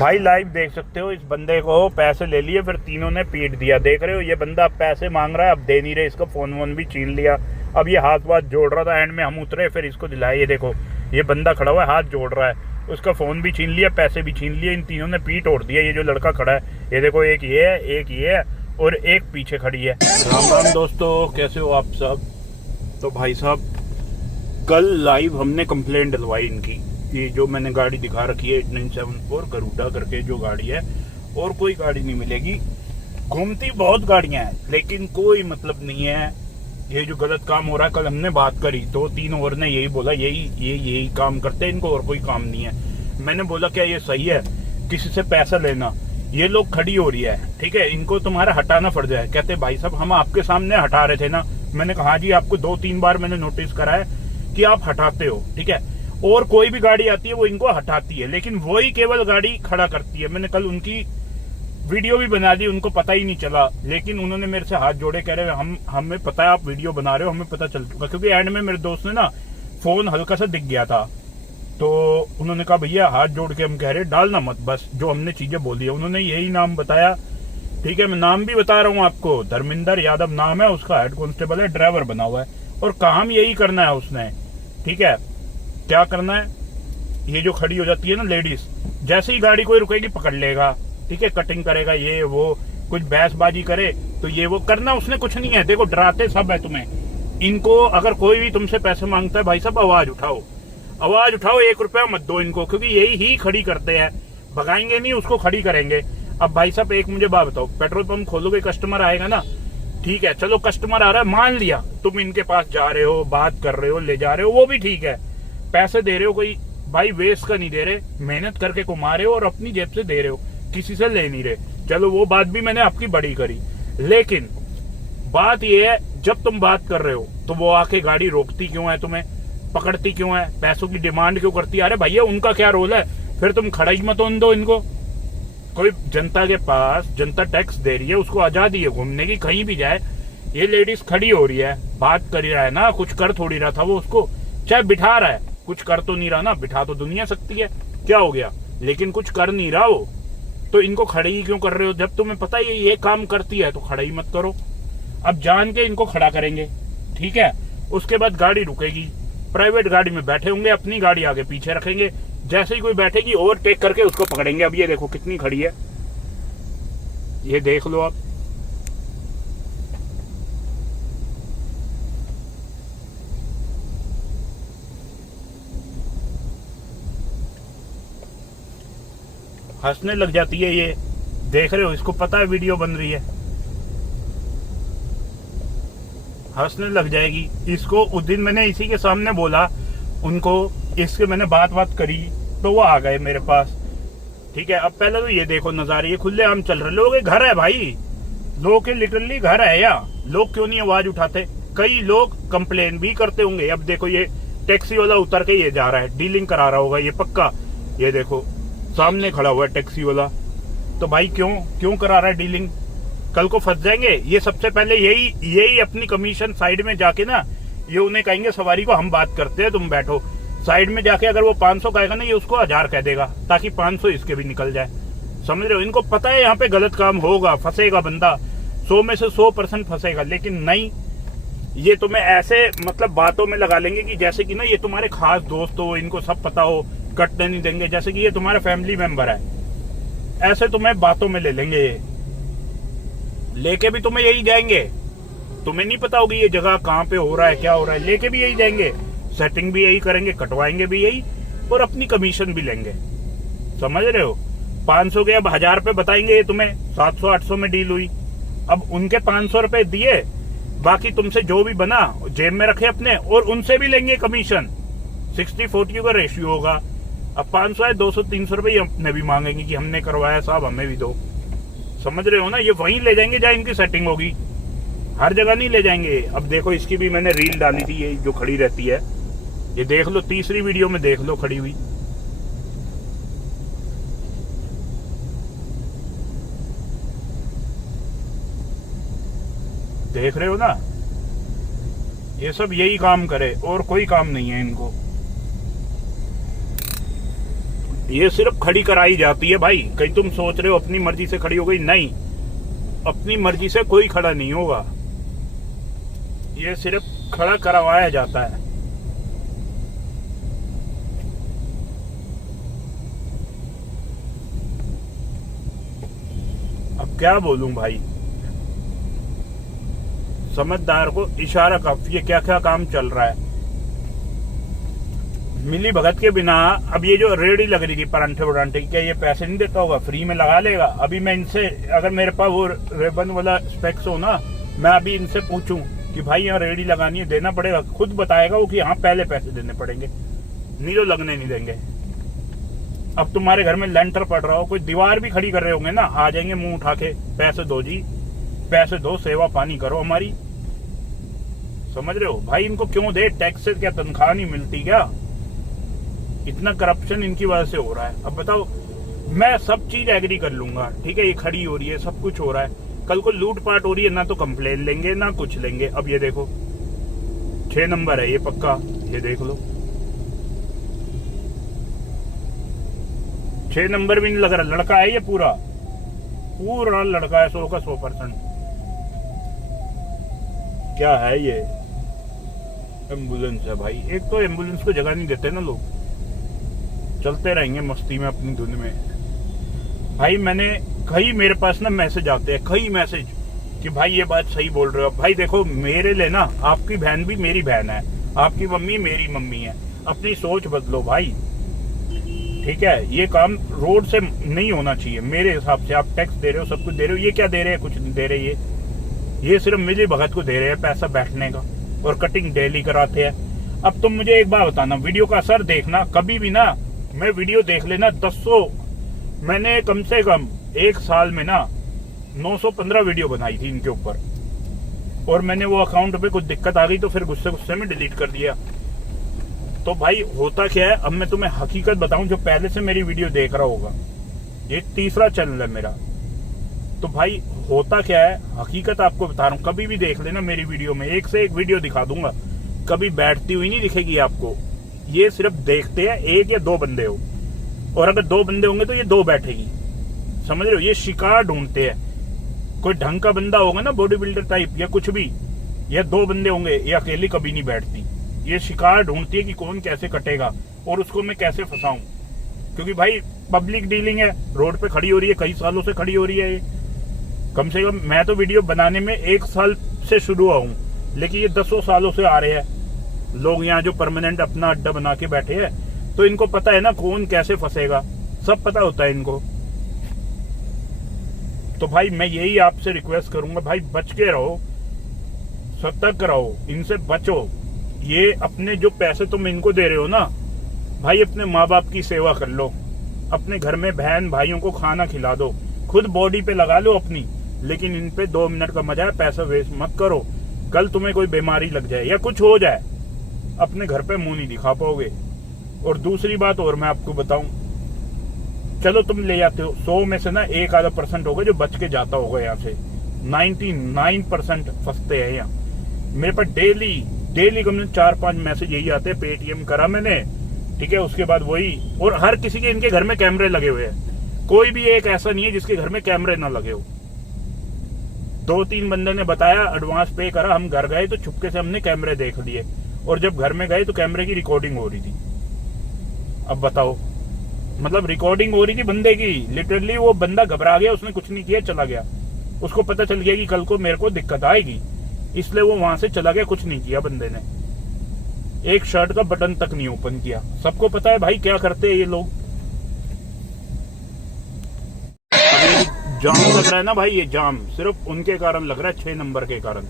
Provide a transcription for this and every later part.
भाई लाइव देख सकते हो, इस बंदे को पैसे ले लिए, फिर तीनों ने पीट दिया। देख रहे हो, ये बंदा अब पैसे मांग रहा है, अब दे नहीं रहे। इसका फोन वोन भी छीन लिया। अब ये हाथ वाथ जोड़ रहा था, एंड में हम उतरे, फिर इसको दिलाए। ये देखो, ये बंदा खड़ा हुआ है, हाथ जोड़ रहा है। उसका फोन भी छीन लिया, पैसे भी छीन लिए। इन तीनों ने पीट ओढ़ दिया। ये जो लड़का खड़ा है, ये देखो, एक ये है, एक ये है, और एक पीछे खड़ी है। राम राम दोस्तों, कैसे हो आप सब। तो भाई साहब, कल लाइव हमने कंप्लेंट डलवाई इनकी। ये जो मैंने गाड़ी दिखा रखी है 8974 गरुड़ा करके जो गाड़ी है, और कोई गाड़ी नहीं मिलेगी। घूमती बहुत गाड़ियां हैं, लेकिन कोई मतलब नहीं है। ये जो गलत काम हो रहा है, कल हमने बात करी, 2-3 और ने यही बोला, यही काम करते हैं, इनको और कोई काम नहीं है। मैंने बोला क्या ये सही है किसी से पैसा लेना। ये लोग खड़ी हो रही है, ठीक है, इनको तुम्हारा हटाना पड़ जाए। कहते भाई साहब हम आपके सामने हटा रहे थे ना। मैंने कहा जी, आपको 2-3 बार मैंने नोटिस करा है कि आप हटाते हो, ठीक है, और कोई भी गाड़ी आती है वो इनको हटाती है, लेकिन वही केवल गाड़ी खड़ा करती है। मैंने कल उनकी वीडियो भी बना दी, उनको पता ही नहीं चला, लेकिन उन्होंने मेरे से हाथ जोड़े, कह रहे हमें पता है आप वीडियो बना रहे हो, हमें पता चल चुका। क्योंकि एंड में मेरे दोस्त ने ना फोन हल्का सा दिख गया था, तो उन्होंने कहा भैया हाथ जोड़ के हम कह रहे डालना मत, बस जो हमने चीजें बोली है। उन्होंने यही नाम बताया, ठीक है, मैं नाम भी बता रहा हूँ आपको, धर्मेंद्र यादव नाम है उसका, हेड कांस्टेबल है, ड्राइवर बना हुआ है, और काम यही करना है उसने। ठीक है, क्या करना है, ये जो खड़ी हो जाती है ना लेडीज, जैसे ही गाड़ी कोई रुकेगी पकड़ लेगा, ठीक है, कटिंग करेगा, ये वो कुछ बहसबाजी करे तो ये वो करना उसने कुछ नहीं है। देखो डराते सब है तुम्हें। इनको अगर कोई भी तुमसे पैसे मांगता है, भाई साहब आवाज उठाओ, आवाज उठाओ, 1 रुपया मत दो इनको, क्योंकि यही ही खड़ी करते हैं, भगाएंगे नहीं, उसको खड़ी करेंगे। अब भाई साहब एक मुझे बात बताओ, पेट्रोल पंप खोलोगे, कस्टमर आएगा ना, ठीक है, चलो कस्टमर आ रहा है, मान लिया तुम इनके पास जा रहे हो, बात कर रहे हो, ले जा रहे हो, वो भी ठीक है, पैसे दे रहे हो, कोई भाई वेस्ट का नहीं दे रहे, मेहनत करके कमा रहे हो और अपनी जेब से दे रहे हो, किसी से ले नहीं रहे। चलो वो बात भी मैंने आपकी बड़ी करी, लेकिन बात ये है, जब तुम बात कर रहे हो तो वो आके गाड़ी रोकती क्यों है, तुम्हें पकड़ती क्यों है, पैसों की डिमांड क्यों करती है। अरे भैया उनका क्या रोल है, फिर तुम खड़ा ही मत होने दो इनको। कोई जनता के पास, जनता टैक्स दे रही है, उसको आजादी है घूमने की, कहीं भी जाए। ये लेडीज खड़ी हो रही है, बात कर रहा है ना, कुछ कर थोड़ी रहा था वो उसको, चाहे बिठा रहा है, कुछ कर तो नहीं रहा ना, बिठा तो दुनिया सकती है, क्या हो गया, लेकिन कुछ कर नहीं रहा वो, तो इनको खड़े ही क्यों कर रहे हो। जब तुम्हें पता है ये काम करती है तो खड़ा ही मत करो। अब जान के इनको खड़ा करेंगे, ठीक है, उसके बाद गाड़ी रुकेगी, प्राइवेट गाड़ी में बैठे होंगे, अपनी गाड़ी आगे पीछे रखेंगे, जैसे ही कोई बैठेगी ओवरटेक करके उसको पकड़ेंगे। अब ये देखो कितनी खड़ी है, ये देख लो आप, हंसने लग जाती है ये, देख रहे हो, इसको पता है वीडियो बन रही है, हंसने लग जाएगी। इसको उस दिन मैंने इसी के सामने बोला उनको, इसके मैंने बात करी तो वो आ गए मेरे पास, ठीक है। अब पहले तो ये देखो नजारे, ये खुले आम चल रहे, लोगों के घर है भाई, लोगों के लिटरली घर है, या लोग क्यों नहीं आवाज उठाते। कई लोग कंप्लेन भी करते होंगे। अब देखो ये टैक्सी वाला उतर के ये जा रहा है, डीलिंग करा रहा होगा ये पक्का, ये देखो सामने खड़ा हुआ है टैक्सी वाला, तो भाई क्यों करा रहा है डीलिंग, कल को फंस जाएंगे ये। सबसे पहले यही अपनी कमीशन साइड में जाके ना, ये उन्हें कहेंगे सवारी को हम बात करते हैं, तुम बैठो। साइड में जाके अगर वो 500 कहेगा ना, ये उसको 1000 कह देगा, ताकि 500 इसके भी निकल जाए। समझ रहे हो, इनको पता है यहाँ पे गलत काम होगा, फंसेगा बंदा, 100 में से 100% फंसेगा। लेकिन नहीं, ये तुम्हें ऐसे मतलब बातों में लगा लेंगे कि जैसे कि ना ये तुम्हारे खास दोस्त हो, इनको सब पता हो, कटने नहीं देंगे, जैसे कि ये तुम्हारा फैमिली मेंबर है, ऐसे तुम्हें बातों में ले लेंगे। ये लेके भी तुम्हें यही जाएंगे, तुम्हें नहीं पता होगी ये जगह कहाँ पे हो रहा है, क्या हो रहा है, लेके भी यही जाएंगे, सेटिंग भी यही करेंगे, कटवाएंगे भी यही, और अपनी कमीशन भी लेंगे। समझ रहे हो, 500 के अब 1000 पे बताएंगे ये तुम्हें, 700-800 में डील हुई, अब उनके 500 रुपए दिए, बाकी तुमसे जो भी बना जेब में रखे अपने, और उनसे भी लेंगे कमीशन, 60-40 का रेशियो होगा। अब 500 है, 200-300 रुपए अपने भी मांगेंगे कि हमने करवाया साहब, हमें भी दो। समझ रहे हो ना, ये वहीं ले जाएंगे जहाँ इनकी सेटिंग होगी, हर जगह नहीं ले जाएंगे। अब देखो इसकी भी मैंने रील डाली थी, ये जो खड़ी रहती है, ये देख लो, तीसरी वीडियो में देख लो खड़ी हुई, देख रहे हो ना, ये सब यही काम करे और कोई काम नहीं है इनको। ये सिर्फ खड़ी कराई जाती है भाई। कहीं तुम सोच रहे हो अपनी मर्जी से खड़ी हो गई, नहीं, अपनी मर्जी से कोई खड़ा नहीं होगा, ये सिर्फ खड़ा करवाया जाता है। अब क्या बोलूं भाई, समझदार को इशारा काफी है। क्या क्या काम चल रहा है मिली भगत के बिना। अब ये जो रेडी लग रही थी परांठे वरांठे की, क्या ये पैसे नहीं देता होगा, फ्री में लगा लेगा? अभी मैं इनसे, अगर मेरे पास वो रेबन वाला स्पेक्स हो ना, मैं अभी इनसे पूछूं कि भाई यहाँ रेडी लगानी है, देना पड़ेगा, खुद बताएगा वो कि हाँ पहले पैसे देने पड़ेंगे, नहीं तो लगने नहीं देंगे। अब तुम्हारे घर में लेंटर पड़ रहा हो, कोई दीवार भी खड़ी कर रहे होंगे ना, आ जाएंगे मुंह उठा के, पैसे दो जी, पैसे दो, सेवा पानी करो हमारी। समझ रहे हो भाई? इनको क्यों दे? टैक्स से क्या तनख्वाह नहीं मिलती क्या? इतना करप्शन इनकी वजह से हो रहा है। अब बताओ, मैं सब चीज एग्री कर लूंगा, ठीक है, ये खड़ी हो रही है, सब कुछ हो रहा है, कल को लूट पाट हो रही है ना, तो कंप्लेन लेंगे ना कुछ लेंगे। अब ये देखो 6 नंबर है ये पक्का, ये देख लो 6 नंबर भी नहीं लग रहा, लड़का है ये पूरा पूरा लड़का है, 100 का 100%। क्या है ये? एम्बुलेंस है भाई। एक तो एम्बुलेंस को जगह नहीं देते ना लोग, चलते रहेंगे मस्ती में अपनी धुन में। भाई मैंने कई, मेरे पास ना मैसेज आते हैं, कई मैसेज कि भाई ये बात सही बोल रहे हो। भाई देखो, मेरे लिए ना आपकी बहन भी मेरी बहन है, आपकी मम्मी मेरी मम्मी है। अपनी सोच बदलो भाई, ठीक है? ये काम रोड से नहीं होना चाहिए मेरे हिसाब से। आप टैक्स दे रहे हो, सब कुछ दे रहे हो, ये क्या दे रहे हैं? कुछ नहीं दे रहे। ये सिर्फ मिली भगत को दे रहे हैं पैसा बैठने का, और कटिंग डेली कराते हैं। अब तुम मुझे एक बात बताना, वीडियो का असर देखना कभी भी ना, मैं वीडियो देख लेना 200, मैंने कम से कम 1 साल में ना 915 वीडियो बनाई थी इनके ऊपर, और मैंने वो अकाउंट पे कुछ दिक्कत आ गई तो फिर गुस्से गुस्से में डिलीट कर दिया। तो भाई होता क्या है, अब मैं तुम्हें हकीकत बताऊं, जो पहले से मेरी वीडियो देख रहा होगा, ये 3रा चैनल है मेरा, तो भाई होता क्या है, हकीकत आपको बता रहा हूँ। कभी भी देख लेना मेरी वीडियो में, एक से एक वीडियो दिखा दूंगा, कभी बैठती हुई नहीं दिखेगी आपको। ये सिर्फ देखते हैं 1 या 2 बंदे हो, और अगर 2 बंदे होंगे तो ये 2 बैठेगी। समझ रहे हो? ये शिकार ढूंढते हैं। कोई ढंग का बंदा होगा ना, बॉडी बिल्डर टाइप या कुछ भी, या 2 बंदे होंगे, ये अकेली कभी नहीं बैठती। ये शिकार ढूंढती है कि कौन कैसे कटेगा और उसको मैं कैसे फंसाऊं, क्योंकि भाई पब्लिक डीलिंग है, रोड पे खड़ी हो रही है, कई सालों से खड़ी हो रही है ये। कम से कम मैं तो वीडियो बनाने में 1 साल से शुरू हुआ हूँ, लेकिन ये 10 सालों से आ रहे हैं लोग यहाँ जो परमानेंट अपना अड्डा बना के बैठे हैं। तो इनको पता है ना कौन कैसे फंसेगा, सब पता होता है इनको। तो भाई मैं यही आपसे रिक्वेस्ट करूंगा, भाई बच के रहो, सतर्क रहो, इनसे बचो। ये अपने जो पैसे तुम इनको दे रहे हो ना भाई, अपने माँ बाप की सेवा कर लो, अपने घर में बहन भाइयों को खाना खिला दो, खुद बॉडी पे लगा लो अपनी, लेकिन इन पे 2 मिनट का मजा है, पैसा वेस्ट मत करो। कल तुम्हें कोई बीमारी लग जाए या कुछ हो जाए, अपने घर पे मुंह नहीं दिखा पाओगे। और दूसरी बात और मैं आपको बताऊं, चलो तुम ले जाते हो 100 में से ना 1 आधा % होगा जो बच के जाता होगा यहाँ से, 99% फंसते हैं यहाँ। मेरे पास डेली कम से 4-5 मैसेज यही आते हैं, पेटीएम करा मैंने, ठीक है, उसके बाद वही। और हर किसी के इनके घर में कैमरे लगे हुए हैं, कोई भी एक ऐसा नहीं है जिसके घर में कैमरे ना लगे हो। 2-3 बंदे ने बताया, एडवांस पे करा, हम घर गए तो छुपके से हमने कैमरे देख लिए, और जब घर में गए तो कैमरे की रिकॉर्डिंग हो रही थी। अब बताओ, मतलब रिकॉर्डिंग हो रही थी बंदे की, लिटरली वो बंदा घबरा गया, उसने कुछ नहीं किया, चला गया। उसको पता चल गया कि कल को मेरे को दिक्कत आएगी, इसलिए वो वहां से चला गया, कुछ नहीं किया बंदे ने, एक शर्ट का बटन तक नहीं ओपन किया। सबको पता है भाई क्या करते हैं ये लोग। जाम लग रहा है ना भाई, ये जाम सिर्फ उनके कारण लग रहा है, 6 नंबर के कारण,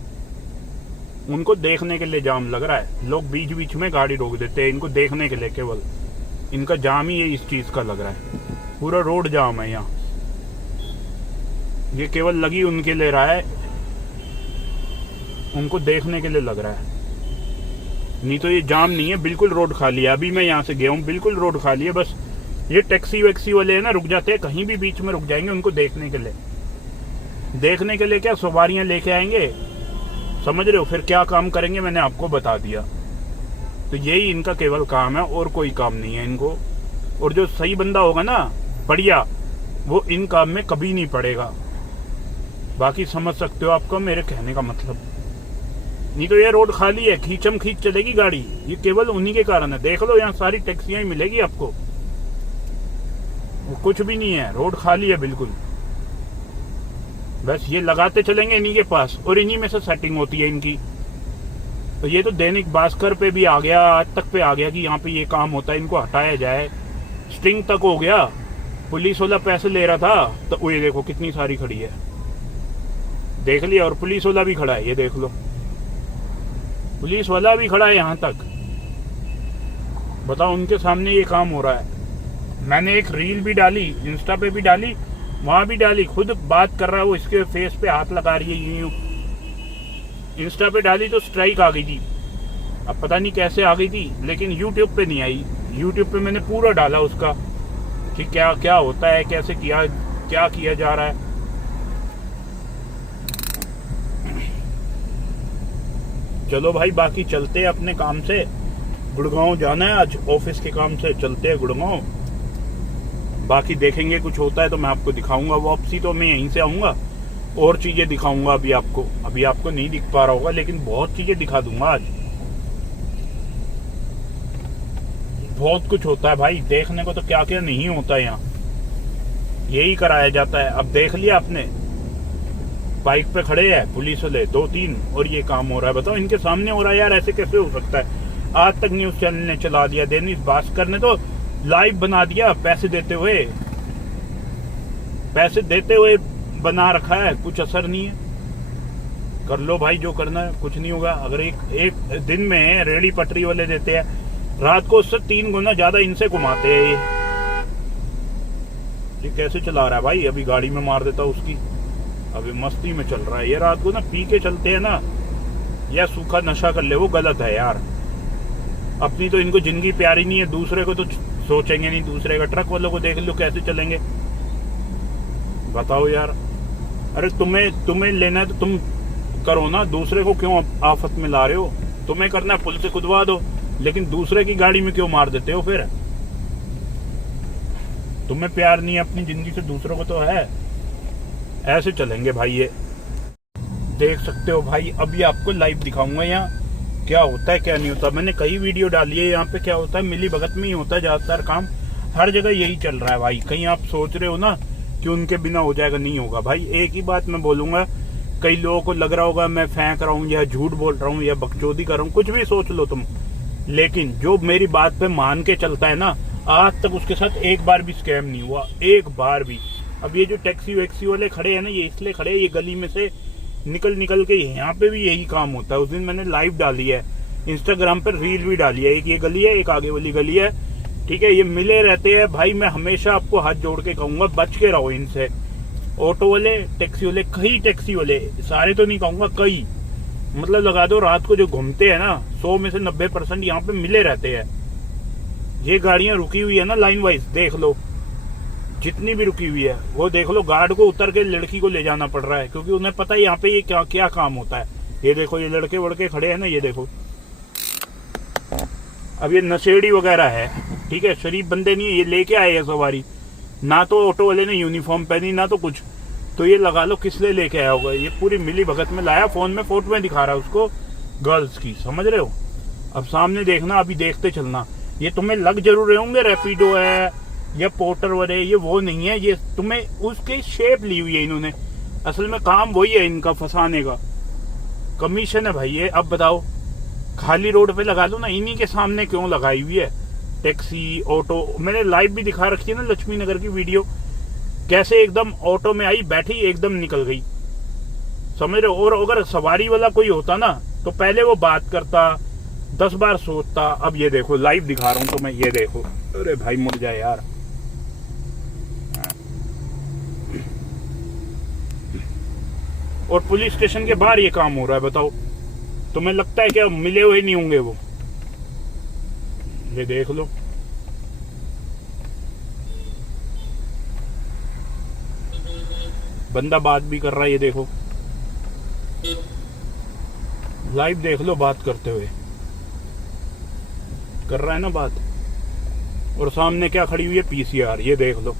उनको देखने के लिए जाम लग रहा है। लोग बीच बीच में गाड़ी रोक देते हैं इनको देखने के लिए, केवल इनका जाम ही ये इस चीज का लग रहा है, पूरा रोड जाम है यहाँ। ये केवल लगी उनके लिए रहा है, उनको देखने के लिए लग रहा है, नहीं तो ये जाम नहीं है, बिल्कुल रोड खाली है। अभी मैं यहाँ से गया हूँ, बिल्कुल रोड खाली है। बस ये टैक्सी वैक्सी वाले है ना, रुक जाते हैं कहीं भी बीच में, रुक जाएंगे उनको देखने के लिए। देखने के लिए क्या, सवारियां लेके आएंगे, समझ रहे हो? फिर क्या काम करेंगे मैंने आपको बता दिया। तो यही इनका केवल काम है, और कोई काम नहीं है इनको। और जो सही बंदा होगा ना, बढ़िया, वो इन काम में कभी नहीं पड़ेगा। बाकी समझ सकते हो आपको मेरे कहने का मतलब। नहीं तो ये रोड खाली है, खींचम खींच चलेगी गाड़ी, ये केवल उन्हीं के कारण है। देख लो यहाँ सारी टैक्सियां ही मिलेगी आपको, वो कुछ भी नहीं है, रोड खाली है बिल्कुल। बस ये लगाते चलेंगे इन्हीं के पास, और इन्हीं में से सेटिंग होती है इनकी। तो ये तो दैनिक भास्कर पे भी आ गया, आज तक पे आ गया कि यहाँ पे ये काम होता है, इनको हटाया जाए। स्टिंग तक हो गया, पुलिस वाला पैसे ले रहा था तो वो ये देखो कितनी सारी खड़ी है, देख लिया। और पुलिस वाला भी खड़ा है, ये देख लो, पुलिस वाला भी खड़ा है यहाँ तक। बताओ, उनके सामने ये काम हो रहा है। मैंने एक रील भी डाली, इंस्टा पे भी डाली, वहां भी डाली, खुद बात कर रहा है वो, इसके फेस पे हाथ लगा रही है यूं। इंस्टा पे डाली तो स्ट्राइक आ गई थी, अब पता नहीं कैसे आ गई थी, लेकिन यूट्यूब पे नहीं आई। यूट्यूब पे मैंने पूरा डाला उसका कि क्या क्या होता है, कैसे क्या किया जा रहा है। चलो भाई, बाकी चलते हैं अपने काम से, गुड़गांव जाना है आज, ऑफिस के काम से चलते हैं गुड़गांव। बाकी देखेंगे, कुछ होता है तो मैं आपको दिखाऊंगा। वापसी तो मैं यहीं से आऊंगा, और चीजें दिखाऊंगा अभी आपको। अभी आपको नहीं दिख पा रहा होगा, लेकिन बहुत चीजें दिखा दूंगा आज। बहुत कुछ होता है भाई, देखने को तो क्या क्या नहीं होता है यहाँ, यही कराया जाता है। अब देख लिया आपने, बाइक पे खड़े हैं पुलिस वाले 2-3, और ये काम हो रहा है। बताओ, इनके सामने हो रहा है यार, ऐसे कैसे हो सकता है। आज तक न्यूज चैनल ने चला दिया, दैनिक भास्कर ने तो लाइव बना दिया, पैसे देते हुए बना रखा है, कुछ असर नहीं है। कर लो भाई जो करना है, कुछ नहीं होगा। अगर एक दिन में रेहड़ी पटरी वाले देते हैं, रात को उससे 3 गुना ज्यादा इनसे घुमाते हैं ये कैसे चला रहा है भाई। अभी गाड़ी में मार देता उसकी, अभी मस्ती में चल रहा है ये। रात को ना पी के चलते हैं ना, या सूखा नशा कर ले, वो गलत है यार। अपनी तो इनको जिंदगी प्यारी नहीं है, दूसरे को तो सोचेंगे नहीं। दूसरे का, ट्रक वालों को देख लो कैसे चलेंगे, बताओ यार। अरे तुम्हें लेना है तो तुम करो ना, दूसरे को क्यों आफत में ला रहे हो। तुम्हें करना है पुल से खुदवा दो, लेकिन दूसरे की गाड़ी में क्यों मार देते हो फिर। तुम्हें प्यार नहीं है अपनी जिंदगी से, दूसरों को तो है। ऐसे चलेंगे भाई ये, देख सकते हो भाई। अभी आपको लाइव दिखाऊंगा यहाँ क्या होता है क्या नहीं होता। मैंने कई वीडियो डाली है यहाँ पे, क्या होता है मिली भगत में ही होता है ज्यादातर काम, हर जगह यही चल रहा है भाई। कहीं आप सोच रहे हो ना कि उनके बिना हो जाएगा, नहीं होगा भाई। एक ही बात मैं बोलूंगा, कई लोगों को लग रहा होगा मैं फेंक रहा हूँ या झूठ बोल रहा हूँ या बकचोदी कर रहा हूँ, कुछ भी सोच लो तुम, लेकिन जो मेरी बात पे मान के चलता है ना, आज तक उसके साथ एक बार भी स्कैम नहीं हुआ, एक बार भी। अब ये जो टैक्सी वैक्सी वाले खड़े हैं ना, ये इसलिए खड़े हैं, ये गली में से निकल के यहाँ पे भी यही काम होता है। उस दिन मैंने लाइव डाली है, इंस्टाग्राम पर रील भी डाली है। एक ये गली है, एक आगे वाली गली है, ठीक है। ये मिले रहते हैं भाई। मैं हमेशा आपको हाथ जोड़ के कहूंगा, बच के रहो इनसे। ऑटो वाले, टैक्सी वाले, कई टैक्सी वाले, सारे तो नहीं कहूंगा, कई, मतलब लगा दो रात को जो घूमते हैं ना, 100 में से 90% यहाँ पे मिले रहते हैं। ये गाड़ियां रुकी हुई है ना लाइन वाइज, देख लो जितनी भी रुकी हुई है, वो देख लो। गार्ड को उतर के लड़की को ले जाना पड़ रहा है, क्योंकि उन्हें पता है यहाँ पे ये क्या क्या काम होता है। ये देखो, ये लड़के वड़के खड़े हैं ना, ये देखो। अब ये नशेड़ी वगैरह है, ठीक है, शरीफ बंदे नहीं है। ये लेके आए हैं सवारी, ना तो ऑटो वाले ने यूनिफॉर्म पहनी, ना तो कुछ। तो ये लगा लो किस लिए लेके आया होगा। ये पूरी मिली भगत में लाया, फोन में फोटो में दिखा रहा है उसको गर्ल्स की, समझ रहे हो। अब सामने देखना, अभी देखते चलना। ये तुम्हें लग जरूर रहे होंगे रैपिडो है या पोर्टर वाले, ये वो नहीं है। ये तुम्हें उसकी शेप ली हुई है इन्होंने, असल में काम वही है इनका, फंसाने का कमीशन है भाई ये। अब बताओ, खाली रोड पे लगा दो ना, इन्हीं के सामने क्यों लगाई हुई है टैक्सी ऑटो। मैंने लाइव भी दिखा रखी है ना लक्ष्मी नगर की वीडियो, कैसे एकदम ऑटो में आई, बैठी, एकदम निकल गई, समझ रहे हो। और अगर सवारी वाला कोई होता ना, तो पहले वो बात करता, 10 बार सोचता। अब ये देखो, लाइव दिखा रहा हूं तो मैं, ये देखो। अरे भाई मुड़ जाए यार। और पुलिस स्टेशन के बाहर ये काम हो रहा है, बताओ। तुम्हें लगता है क्या मिले हुए नहीं होंगे वो। ये देख लो, बंदा बात भी कर रहा है, ये देखो, लाइव देख लो, बात करते हुए कर रहा है ना बात। और सामने क्या खड़ी हुई है, पीसीआर, ये देख लो।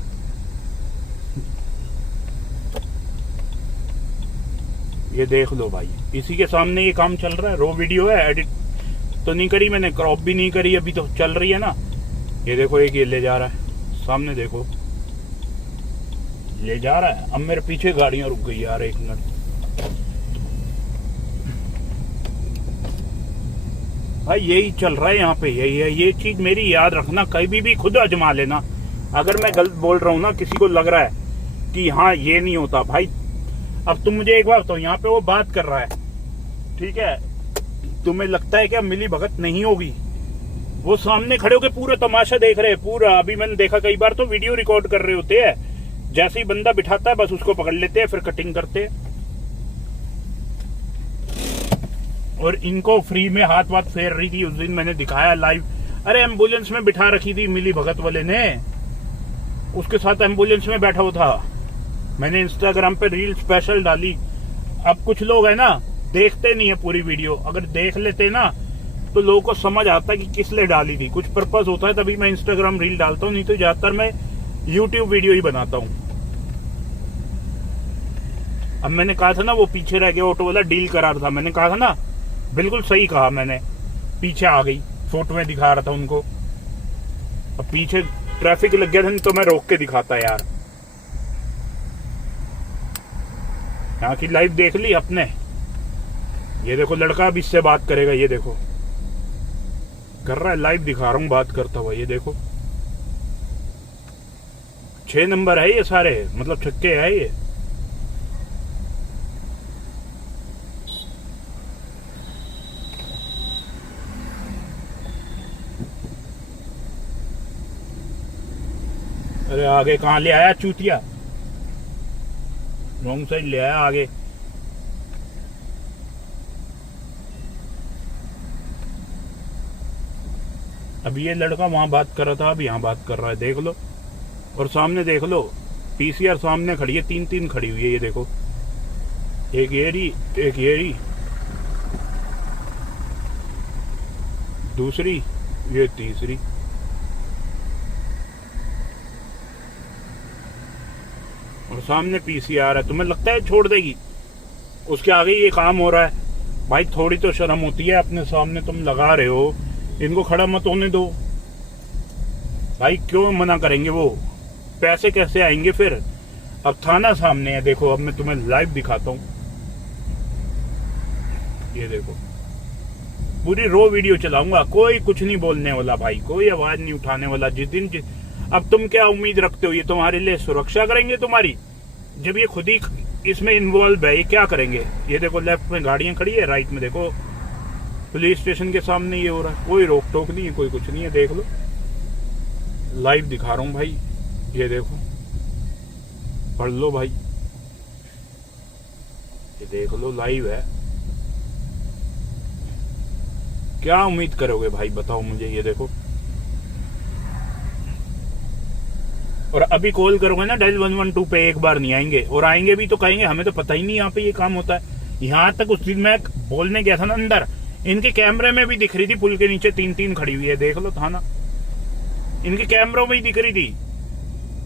ये देख लो भाई, इसी के सामने ये काम चल रहा है। रो वीडियो है, एडिट तो नहीं करी मैंने, क्रॉप भी नहीं करी, अभी तो चल रही है ना। ये देखो, एक ये ले जा रहा है, सामने देखो, ले जा रहा है। अब मेरे पीछे गाड़ियां रुक गई यार, एक मिनट। भाई यही चल रहा है यहाँ पे, यही है। ये चीज मेरी याद रखना, कभी भी खुद आजमा लेना। अगर मैं गलत बोल रहा हूँ ना, किसी को लग रहा है कि हाँ ये नहीं होता, भाई अब तुम मुझे एक बार बताओ, यहाँ पे वो बात कर रहा है, ठीक है, तुम्हें लगता है क्या मिली भगत नहीं होगी? वो सामने खड़े होकर पूरा तमाशा देख रहे हैं, पूरा। अभी मैंने देखा कई बार तो वीडियो रिकॉर्ड कर रहे होते हैं, जैसे ही बंदा बिठाता है बस उसको पकड़ लेते हैं, फिर कटिंग करते हैं। और इनको फ्री में हाथ वाथ फेर रही थी, उस दिन मैंने दिखाया लाइव। अरे एम्बुलेंस में बिठा रखी थी मिली भगत वाले ने, उसके साथ एम्बुलेंस में बैठा हुआ था। मैंने इंस्टाग्राम पे रील स्पेशल डाली। अब कुछ लोग है ना, देखते नहीं है पूरी वीडियो, अगर देख लेते ना तो लोगों को समझ आता है कि किस लिए डाली थी, कुछ पर्पस होता है, तभी मैं इंस्टाग्राम रील डालता हूँ, नहीं तो ज्यादातर मैं यूट्यूब वीडियो ही बनाता हूँ। अब मैंने कहा था ना, वो पीछे रह गया ऑटो वाला, डील करा रहा था, मैंने कहा था ना, बिल्कुल सही कहा मैंने, पीछे आ गई, फोटो में दिखा रहा था उनको। अब पीछे ट्रैफिक लग गया था, नहीं तो मैं रोक के दिखाता यार। यहाँ की लाइव देख ली अपने। ये देखो, लड़का अब इससे बात करेगा, ये देखो कर रहा है, लाइव दिखा रहा हूँ बात करता हुआ। ये देखो 6 नंबर है ये सारे, मतलब छक्के है ये। अरे आगे कहाँ ले आया चूतिया, रॉन्ग साइड ले आया आगे। अब ये लड़का वहां बात कर रहा था, अब यहाँ बात कर रहा है, देख लो। और सामने देख लो, पीसीआर सामने खड़ी है, 3-3 खड़ी हुई है, ये देखो, एक ये रही, एक ये रही, दूसरी, ये तीसरी। और सामने पीसीआर है। तुम्हें लगता है छोड़ देगी? उसके आगे ये काम हो रहा है। भाई थोड़ी तो शर्म होती है, अपने सामने तुम लगा रहे हो, इनको खड़ा मत होने दो भाई। क्यों मना करेंगे वो? पैसे कैसे आएंगे फिर? अब थाना सामने है, देखो, अब मैं तुम्हें लाइव दिखाता हूँ। ये देखो, पूरी रो वीडियो चलाऊंगा, कोई कुछ नहीं बोलने वाला भाई, कोई आवाज नहीं उठाने वाला। अब तुम क्या उम्मीद रखते हो ये तुम्हारे लिए सुरक्षा करेंगे तुम्हारी? जब ये खुद ही इसमें इन्वॉल्व है, ये क्या करेंगे? ये देखो, लेफ्ट में गाड़ियां खड़ी है, राइट में देखो पुलिस स्टेशन के सामने ये हो रहा है। कोई रोक टोक नहीं है, कोई कुछ नहीं है, देख लो, लाइव दिखा रहा हूं भाई। ये देखो, पढ़ लो भाई, ये देख लो, लाइव है। क्या उम्मीद करोगे भाई, बताओ मुझे। ये देखो, और अभी कॉल करोगे ना डायल 112 पे, एक बार नहीं आएंगे, और आएंगे भी तो कहेंगे हमें तो पता ही नहीं यहाँ पे ये काम होता है। यहाँ तक उस दिन मैं बोलने गया था ना अंदर, इनके कैमरे में भी दिख रही थी, पुल के नीचे 3-3 खड़ी हुई है, देख लो थाना, इनके कैमरों में ही दिख रही थी,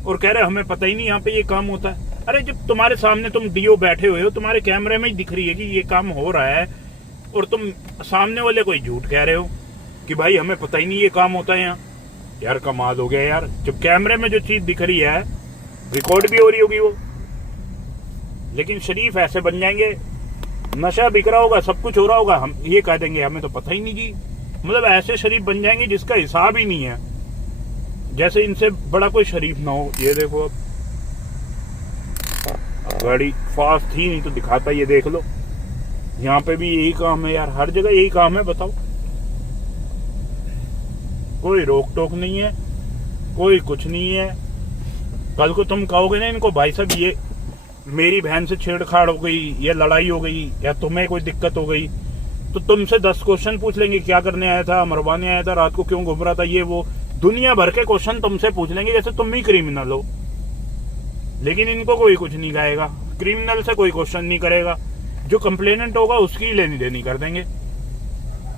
और कह रहे हमें पता ही नहीं यहाँ पे ये काम होता है। अरे जब तुम्हारे सामने तुम डीओ बैठे हुए हो, तुम्हारे कैमरे में ही दिख रही है कि ये काम हो रहा है, और तुम सामने वाले कोई झूठ कह रहे हो कि भाई हमें पता ही नहीं ये काम होता है यहाँ। यार कमाल हो गया यार, जब कैमरे में जो चीज दिख रही है, रिकॉर्ड भी हो रही होगी वो। लेकिन शरीफ ऐसे बन जाएंगे, नशा बिक रहा होगा, सब कुछ हो रहा होगा, हम ये कह देंगे हमें तो पता ही नहीं जी। मतलब ऐसे शरीफ बन जाएंगे जिसका हिसाब ही नहीं है, जैसे इनसे बड़ा कोई शरीफ ना हो। ये देखो, अब गाड़ी फास्ट थी नहीं तो दिखाता, ये देख लो, यहाँ पे भी यही काम है यार, हर जगह यही काम है, बताओ। कोई रोक टोक नहीं है, कोई कुछ नहीं है। कल को तुम कहोगे ना इनको, भाई साहब ये मेरी बहन से छेड़छाड़ हो गई, या लड़ाई हो गई, या तुम्हें कोई दिक्कत हो गई, तो तुमसे 10 क्वेश्चन पूछ लेंगे, क्या करने आया था, मरवाने आया था, रात को क्यों घूम रहा था, ये वो दुनिया भर के क्वेश्चन तुमसे पूछ लेंगे, जैसे तुम ही क्रिमिनल हो। लेकिन इनको कोई कुछ नहीं कहेगा, क्रिमिनल से कोई क्वेश्चन नहीं करेगा, जो कंप्लेनेंट होगा उसकी लेनी देनी कर देंगे।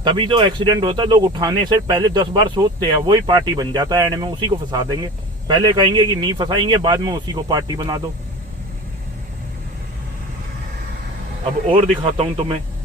तभी तो एक्सीडेंट होता है। लोग उठाने से पहले 10 बार सोचते हैं, वही पार्टी बन जाता है एंड में, उसी को फंसा देंगे। पहले कहेंगे कि नहीं फंसाएंगे, बाद में उसी को पार्टी बना दो। अब और दिखाता हूं तुम्हें।